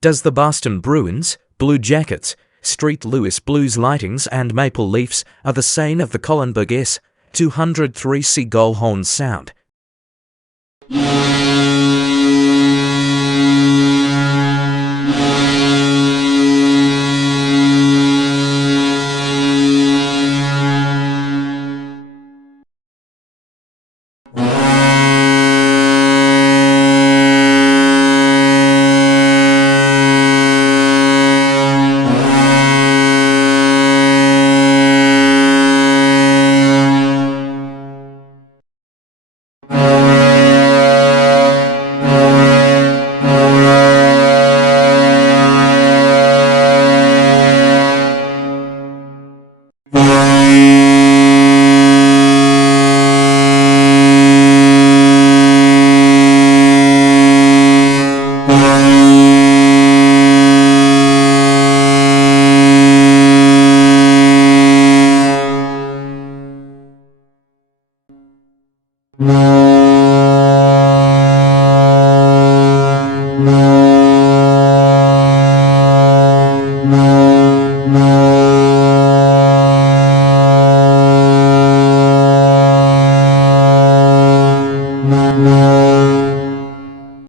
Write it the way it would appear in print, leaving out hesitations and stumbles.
Does the Boston Bruins, Blue Jackets, St. Louis Blues Lightnings and Maple Leafs are the same of the Kahlenberg s-203c goal horn sound? No.